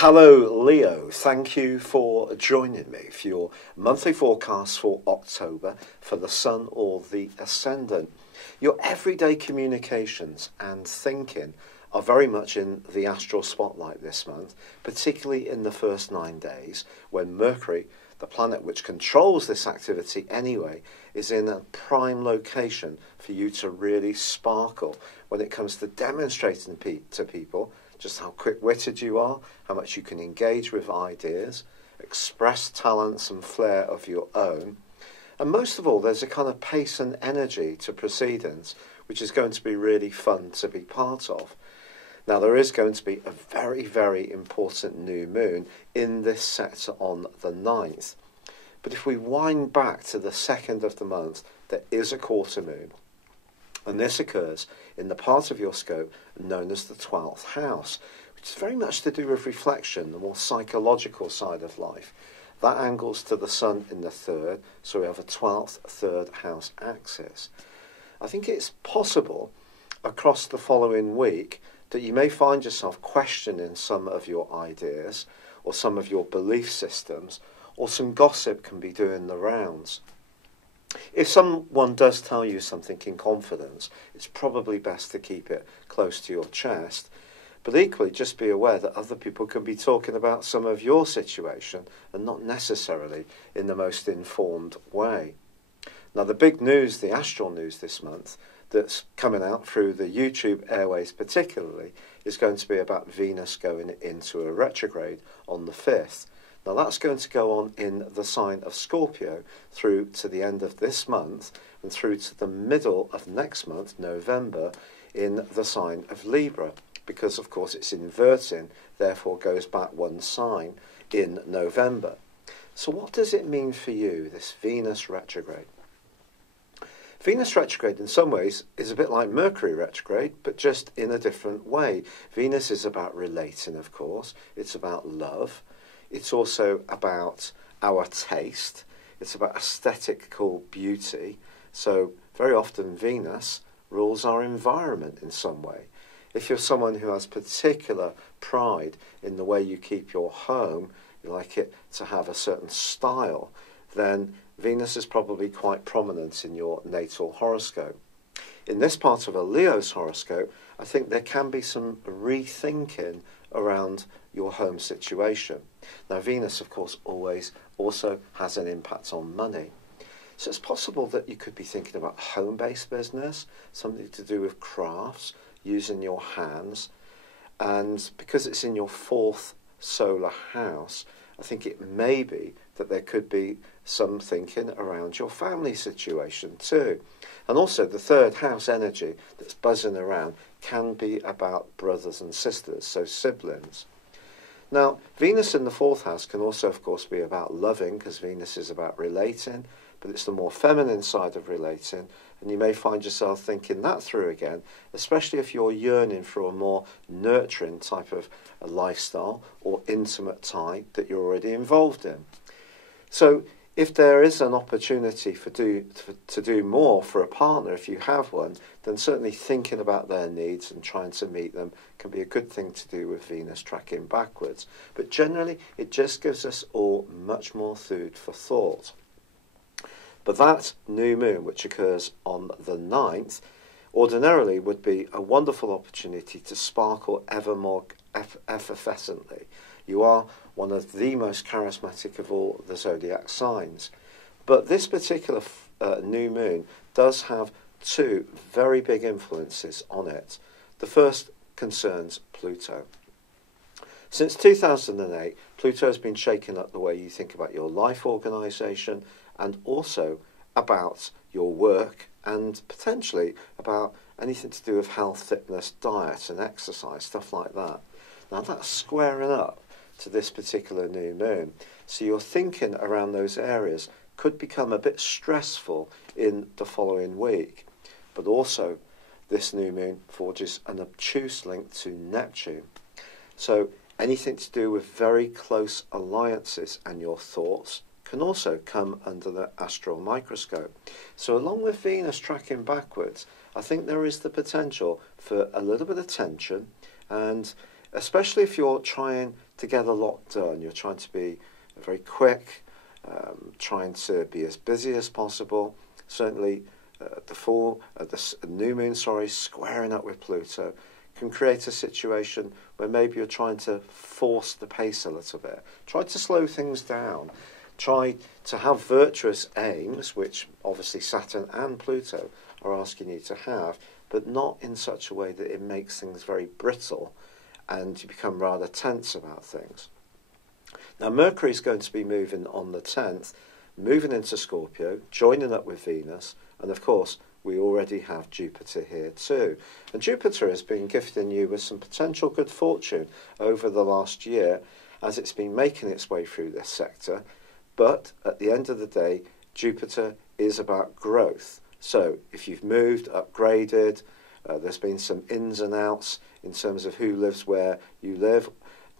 Hello Leo, thank you for joining me for your monthly forecast for October for the Sun or the Ascendant. Your everyday communications and thinking are very much in the astral spotlight this month, particularly in the first 9 days when Mercury, the planet which controls this activity anyway, is in a prime location for you to really sparkle when it comes to demonstrating to people just how quick-witted you are, how much you can engage with ideas, express talents and flair of your own. And most of all, there's a kind of pace and energy to proceedings, which is going to be really fun to be part of. Now, there is going to be a very, very important new moon in this sector on the 9th. But if we wind back to the 2nd of the month, there is a quarter moon. And this occurs in the part of your scope known as the 12th house, which is very much to do with reflection, the more psychological side of life. That angles to the Sun in the 3rd, so we have a 12th, 3rd house axis. I think it's possible across the following week that you may find yourself questioning some of your ideas or some of your belief systems, or some gossip can be doing the rounds. If someone does tell you something in confidence, it's probably best to keep it close to your chest. But equally, just be aware that other people can be talking about some of your situation and not necessarily in the most informed way. Now, the big news, the astral news this month, that's coming out through the YouTube airways particularly, is going to be about Venus going into a retrograde on the 5th. Now that's going to go on in the sign of Scorpio through to the end of this month and through to the middle of next month, November, in the sign of Libra, because of course it's inverting, therefore goes back one sign in November. So what does it mean for you, this Venus retrograde? Venus retrograde in some ways is a bit like Mercury retrograde, but just in a different way. Venus is about relating, of course. It's about love. It's also about our taste. It's about aesthetical beauty. So very often Venus rules our environment in some way. If you're someone who has particular pride in the way you keep your home, you like it to have a certain style, then Venus is probably quite prominent in your natal horoscope. In this part of a Leo's horoscope, I think there can be some rethinking around your home situation. Now, Venus, of course, always also has an impact on money. So it's possible that you could be thinking about home-based business, something to do with crafts, using your hands. And because it's in your 4th solar house, I think it may be that there could be some thinking around your family situation too. And also the 3rd house energy that's buzzing around can be about brothers and sisters, so siblings. Now, Venus in the 4th house can also, of course, be about loving, because Venus is about relating, but it's the more feminine side of relating, and you may find yourself thinking that through again, especially if you're yearning for a more nurturing type of a lifestyle or intimate tie that you're already involved in. So if there is an opportunity to do more for a partner, if you have one, then certainly thinking about their needs and trying to meet them can be a good thing to do with Venus tracking backwards. But generally, it just gives us all much more food for thought. But that new moon, which occurs on the 9th, ordinarily would be a wonderful opportunity to sparkle ever more effervescently. You are one of the most charismatic of all the zodiac signs. But this particular new moon does have 2 very big influences on it. The first concerns Pluto. Since 2008, Pluto has been shaking up the way you think about your life organisation and also about your work and potentially about anything to do with health, fitness, diet and exercise, stuff like that. Now that's squaring up to this particular new moon. So your thinking around those areas could become a bit stressful in the following week. But also, this new moon forges an obtuse link to Neptune. So anything to do with very close alliances and your thoughts can also come under the astral microscope. So along with Venus tracking backwards, I think there is the potential for a little bit of tension and especially if you're trying to get a lot done. You're trying to be very quick, trying to be as busy as possible. Certainly, the new moon, squaring up with Pluto can create a situation where maybe you're trying to force the pace a little bit. Try to slow things down. Try to have virtuous aims, which obviously Saturn and Pluto are asking you to have, but not in such a way that it makes things very brittle and you become rather tense about things. Now, Mercury is going to be moving on the 10th, moving into Scorpio, joining up with Venus, and of course, we already have Jupiter here too. And Jupiter has been gifting you with some potential good fortune over the last year as it's been making its way through this sector. But at the end of the day, Jupiter is about growth. So if you've moved, upgraded, there's been some ins and outs in terms of who lives where you live,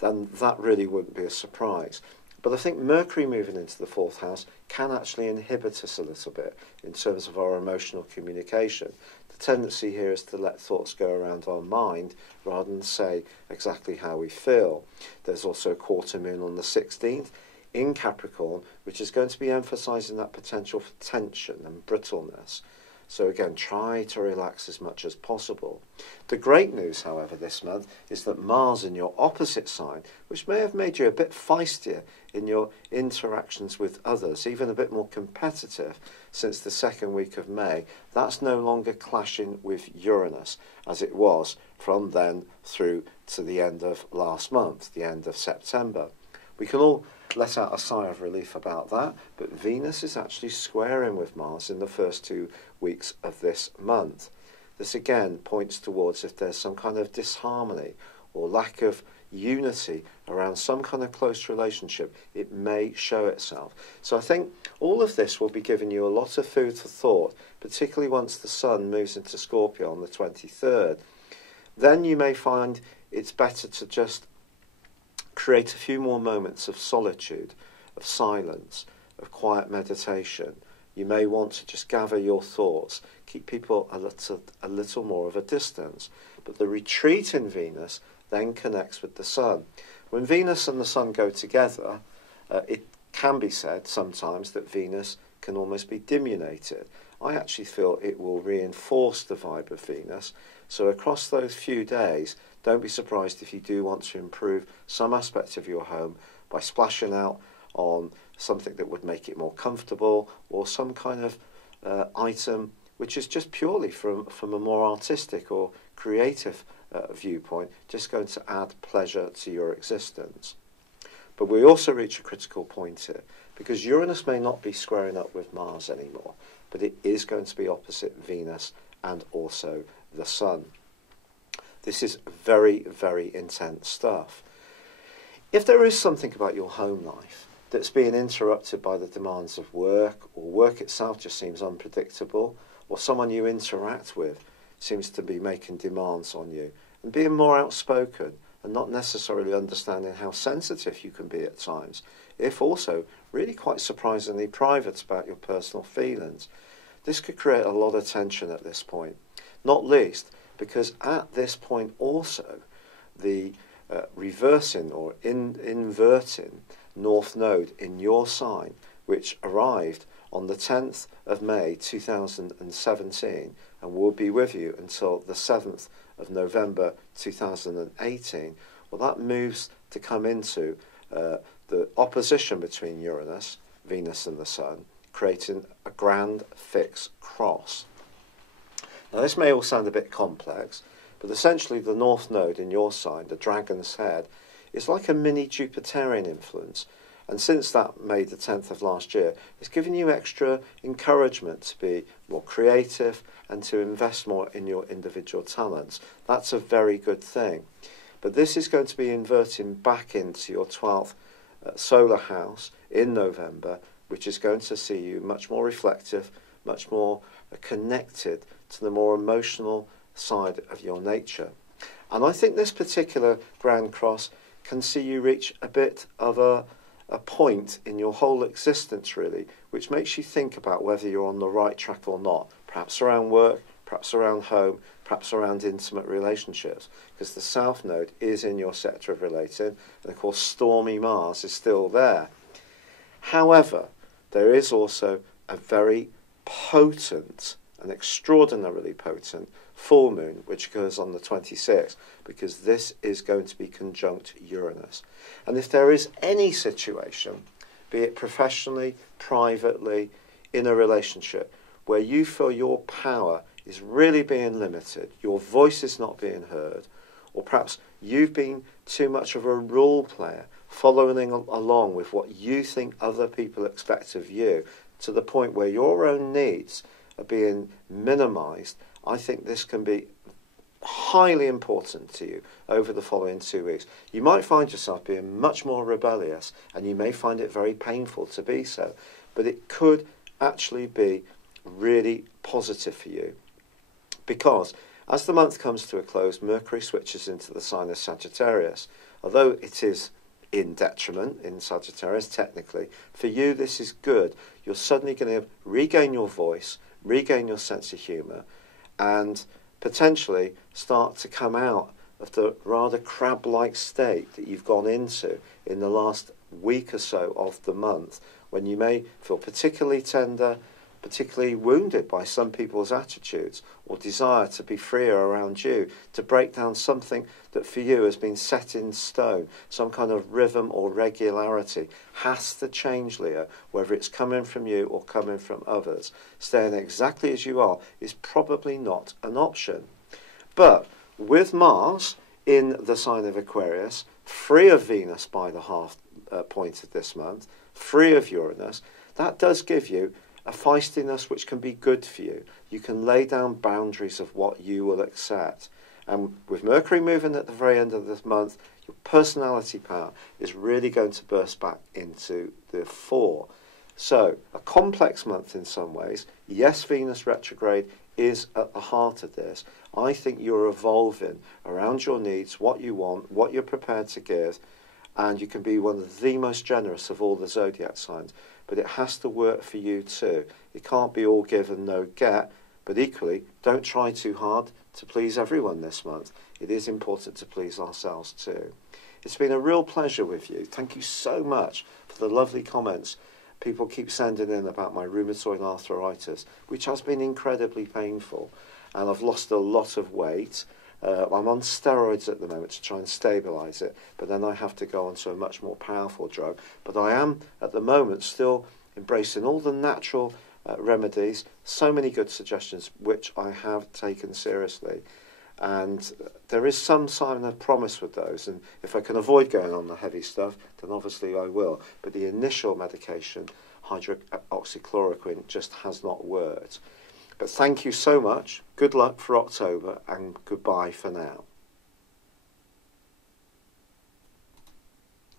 then that really wouldn't be a surprise. But I think Mercury moving into the 4th house can actually inhibit us a little bit in terms of our emotional communication. The tendency here is to let thoughts go around our mind rather than say exactly how we feel. There's also a quarter moon on the 16th in Capricorn, which is going to be emphasising that potential for tension and brittleness. So again, try to relax as much as possible. The great news, however, this month is that Mars in your opposite sign, which may have made you a bit feistier in your interactions with others, even a bit more competitive since the 2nd week of May, that's no longer clashing with Uranus, as it was from then through to the end of last month, the end of September. We can all let out a sigh of relief about that, but Venus is actually squaring with Mars in the first 2 weeks of this month. This again points towards if there's some kind of disharmony or lack of unity around some kind of close relationship, it may show itself. So I think all of this will be giving you a lot of food for thought, particularly once the Sun moves into Scorpio on the 23rd. Then you may find it's better to just create a few more moments of solitude, of silence, of quiet meditation. You may want to just gather your thoughts, keep people a little more of a distance. But the retreat in Venus then connects with the Sun. When Venus and the Sun go together, it can be said sometimes that Venus can almost be diminuted. I actually feel it will reinforce the vibe of Venus. So across those few days, don't be surprised if you do want to improve some aspect of your home by splashing out on something that would make it more comfortable, or some kind of item which is just purely from a more artistic or creative viewpoint, just going to add pleasure to your existence. But we also reach a critical point here, because Uranus may not be squaring up with Mars anymore, but it is going to be opposite Venus and also the Sun. This is very, very intense stuff. If there is something about your home life that's being interrupted by the demands of work, or work itself just seems unpredictable, or someone you interact with seems to be making demands on you, and being more outspoken and not necessarily understanding how sensitive you can be at times, if also really quite surprisingly private about your personal feelings, this could create a lot of tension at this point. Not least because at this point also the reversing or inverting North Node in your sign, which arrived on the 10th of May 2017 and will be with you until the 7th of November 2018, well, that moves to come into the opposition between Uranus, Venus and the Sun, creating a grand fixed cross. Now, this may all sound a bit complex, but essentially the North Node in your sign, the Dragon's Head, is like a mini Jupiterian influence. And since that May the 10th of last year, it's given you extra encouragement to be more creative and to invest more in your individual talents. That's a very good thing. But this is going to be inverting back into your 12th solar house in November, which is going to see you much more reflective, much more connected to the more emotional side of your nature. And I think this particular Grand Cross can see you reach a bit of a point in your whole existence, really, which makes you think about whether you're on the right track or not, perhaps around work, perhaps around home, perhaps around intimate relationships, because the South Node is in your sector of relating, and of course stormy Mars is still there. However, there is also a very potent, an extraordinarily potent full moon, which occurs on the 26th, because this is going to be conjunct Uranus. And if there is any situation, be it professionally, privately, in a relationship, where you feel your power is really being limited, your voice is not being heard, or perhaps you've been too much of a role player, following along with what you think other people expect of you, to the point where your own needs are being minimized, I think this can be highly important to you over the following 2 weeks. You might find yourself being much more rebellious, and you may find it very painful to be so, but it could actually be really positive for you, because as the month comes to a close, Mercury switches into the sign of Sagittarius. Although it is in detriment in Sagittarius technically, for you this is good. You're suddenly going to regain your voice, regain your sense of humour, and potentially start to come out of the rather crab-like state that you've gone into in the last week or so of the month, when you may feel particularly tender, particularly wounded by some people's attitudes, or desire to be freer around you, to break down something that for you has been set in stone, some kind of rhythm or regularity has to change, Leo, whether it's coming from you or coming from others. Staying exactly as you are is probably not an option. But with Mars in the sign of Aquarius, free of Venus by the half point of this month, free of Uranus, that does give you a feistiness which can be good for you. You can lay down boundaries of what you will accept. And with Mercury moving at the very end of this month, your personality power is really going to burst back into the fore. So, a complex month in some ways. Yes, Venus retrograde is at the heart of this. I think you're evolving around your needs, what you want, what you're prepared to give, and you can be one of the most generous of all the zodiac signs. But it has to work for you too. It can't be all give and no get, but equally, don't try too hard to please everyone this month. It is important to please ourselves too. It's been a real pleasure with you. Thank you so much for the lovely comments people keep sending in about my rheumatoid arthritis, which has been incredibly painful, and I've lost a lot of weight. I'm on steroids at the moment to try and stabilise it, but then I have to go on to a much more powerful drug. But I am, at the moment, still embracing all the natural remedies, so many good suggestions, which I have taken seriously. And there is some sign of promise with those, and if I can avoid going on the heavy stuff, then obviously I will. But the initial medication, hydroxychloroquine, just has not worked. But thank you so much, good luck for October, and goodbye for now.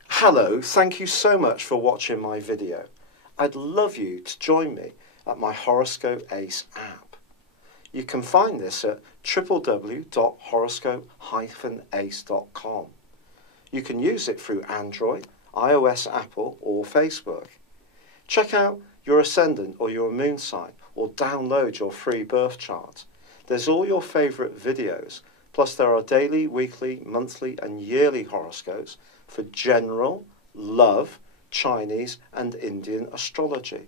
Hello, thank you so much for watching my video. I'd love you to join me at my Horoscope Ace app. You can find this at www.horoscope-ace.com. You can use it through Android, iOS, Apple, or Facebook. Check out your ascendant or your moon sign, or download your free birth chart. There's all your favourite videos, plus there are daily, weekly, monthly and yearly horoscopes for general, love, Chinese and Indian astrology.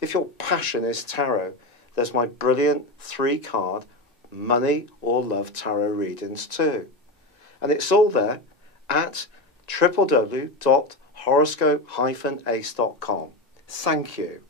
If your passion is tarot, there's my brilliant 3-card money or love tarot readings too. And it's all there at www.horoscope-ace.com. Thank you.